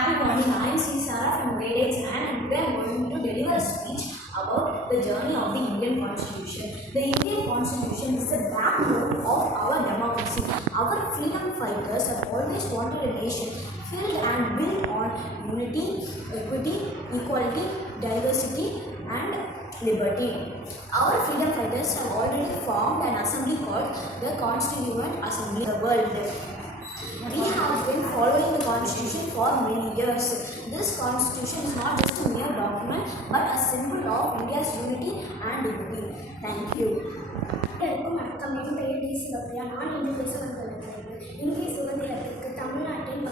Hi everyone, I am Sri Sara from grade 8 and today I am going to deliver a speech about the journey of the Indian Constitution. The Indian Constitution is the backbone of our democracy. Our freedom fighters have always wanted a nation filled and built on unity, equity, equality, diversity and liberty. Our freedom fighters have already formed an assembly called the Constituent Assembly of the World. We have been following the Constitution for many years. This Constitution is not just a mere document but a symbol of India's unity and dignity. Thank you. வணக்கம். என் பெயர் D. Sivapriya. நான் இன்று பேச வந்துள்ளது இந்திய சுதந்திரத்திற்கு தமிழ்நாட்டின்